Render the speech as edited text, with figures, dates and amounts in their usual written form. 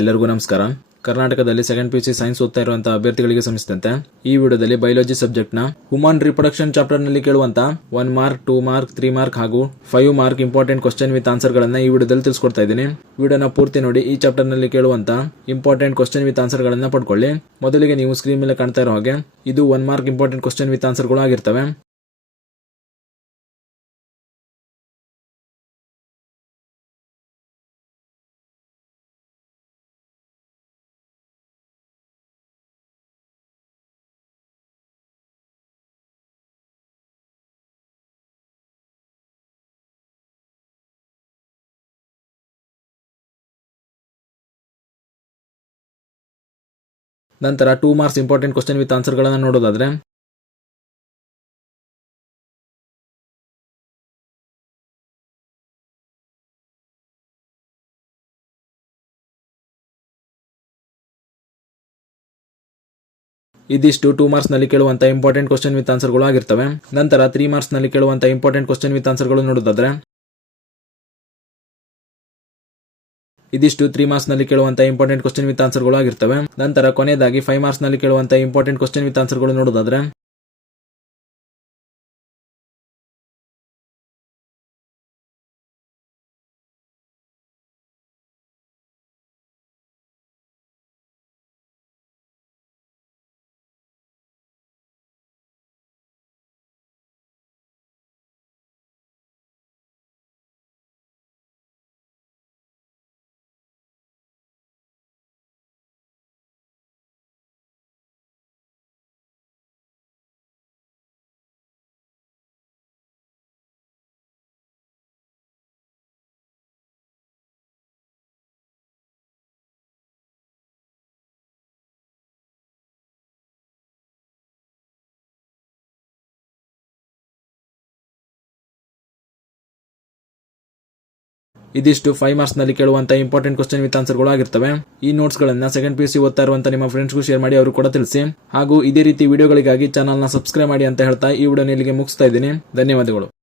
ಎಲ್ಲರಿಗೂ ನಮಸ್ಕಾರ. ಕರ್ನಾಟಕದಲ್ಲಿ ಸೆಕೆಂಡ್ PUC ಸೈನ್ಸ್ ಓದ್ತಾ ಇರುವಂತಹ ಅಭ್ಯರ್ಥಿಗಳಿಗೆ ಸಂಬಂಧಿಸಿದಂತೆ ಈ ವಿಡಿಯೋದಲ್ಲಿ ಬಯಾಲಜಿ ಸಬ್ಜೆಕ್ಟ್ ನ ಹ್ಯೂಮನ್ ರಿಪ್ರೊಡಕ್ಷನ್ ಚಾಪ್ಟರ್ ನಲ್ಲಿ ಕೇಳುವಂತ 1 ಮಾರ್ಕ್ 2 ಮಾರ್ಕ್ 3 ಮಾರ್ಕ್ ಹಾಗೂ 5 mark important question with answer ಗಳನ್ನ ಈ ವಿಡಿಯೋದಲ್ಲಿ ತಿಳಿಸ್ಕೊಡ್ತಾ ಇದ್ದೀನಿ. ವಿಡಿಯೋನ ಪೂರ್ತಿ ನೋಡಿ ಈ ಚಾಪ್ಟರ್ ನಲ್ಲಿ ಕೇಳುವಂತ ಇಂಪಾರ್ಟೆಂಟ್ ಕ್ವಶನ್ ವಿತ್ ಆನ್ಸರ್ ಗಳನ್ನ ಪಡ್ಕೊಳ್ಳಿ. ಮೊದಲಿಗೆ ನೀವು ಸ್ಕ್ರೀನ್ ಮೇಲೆ ಕಾಣ್ತಾ ಇರೋ ಹಾಗೆ ಇದು 1 mark important question with answer ಗಳು ಆಗಿರ್ತವೆ. ನಂತರ 2 marks important question with answer ಗಳನ್ನ ನೋಡೋದಾದ್ರೆ ಇದಿಷ್ಟು 2 ಮಾರ್ಕ್ಸ್ ನಲ್ಲಿ ಕೇಳುವಂತ ಇಂಪಾರ್ಟೆಂಟ್ ಕ್ವಶನ್ ವಿತ್ ಆನ್ಸರ್ ಗಳು ಆಗಿರ್ತವೆ. ನಂತರ 3 ಮಾರ್ಕ್ಸ್ ನಲ್ಲಿ ಕೇಳುವಂತ ಇಂಪಾರ್ಟೆಂಟ್ ಕ್ವಶನ್ ವಿತ್ ಆನ್ಸರ್ ಗಳು ನೋಡೋದಾದ್ರೆ ಇದಿಷ್ಟು 3 ಮಾರ್ಕ್ಸ್ ನಲ್ಲಿ ಕೇಳುವಂತ ಇಂಪಾರ್ಟೆಂಟ್ ಕ್ವಶನ್ ವಿತ್ ಆನ್ಸರ್ ಗಳು ಆಗಿರ್ತವೆ. ನಂತರ ಕೊನೆಯದಾಗಿ 5 ಮಾರ್ಕ್ಸ್ ನಲ್ಲಿ ಕೇಳುವಂತ ಇಂಪಾರ್ಟೆಂಟ್ ಕ್ವಶನ್ ವಿತ್ ಆನ್ಸರ್ ಗಳು ನೋಡೋದಾದ್ರೆ ಇದಿಷ್ಟು 5 ಮಾರ್ಕ್ಸ್ ನಲ್ಲಿ ಕೇಳುವಂತ ಇಂಪಾರ್ಟೆಂಟ್ ಕ್ವಶನ್ ವಿತ್ ಆನ್ಸರ್ ಗಳು ಆಗಿರ್ತವೆ. ಈ ನೋಟ್ಸ್ ಗಳನ್ನ ಸೆಕೆಂಡ್ PUC ಓದ್ತಾ ಇರುವಂತ ನಿಮ್ಮ ಫ್ರೆಂಡ್ಸ್ಗೂ ಶೇರ್ ಮಾಡಿ, ಅವರು ಕೂಡ ತಿಳಿಸಿ. ಹಾಗೂ ಇದೇ ರೀತಿ ವಿಡಿಯೋಗಳಿಗಾಗಿ ಚಾನಲ್ ನ ಸಬ್ಸ್ಕ್ರೈಬ್ ಮಾಡಿ ಅಂತ ಹೇಳ್ತಾ ಈ ವಿಡಿಯೋನ ಇಲ್ಲಿಗೆ ಮುಗಿಸ್ತಾ ಇದ್ದೀನಿ. ಧನ್ಯವಾದಗಳು.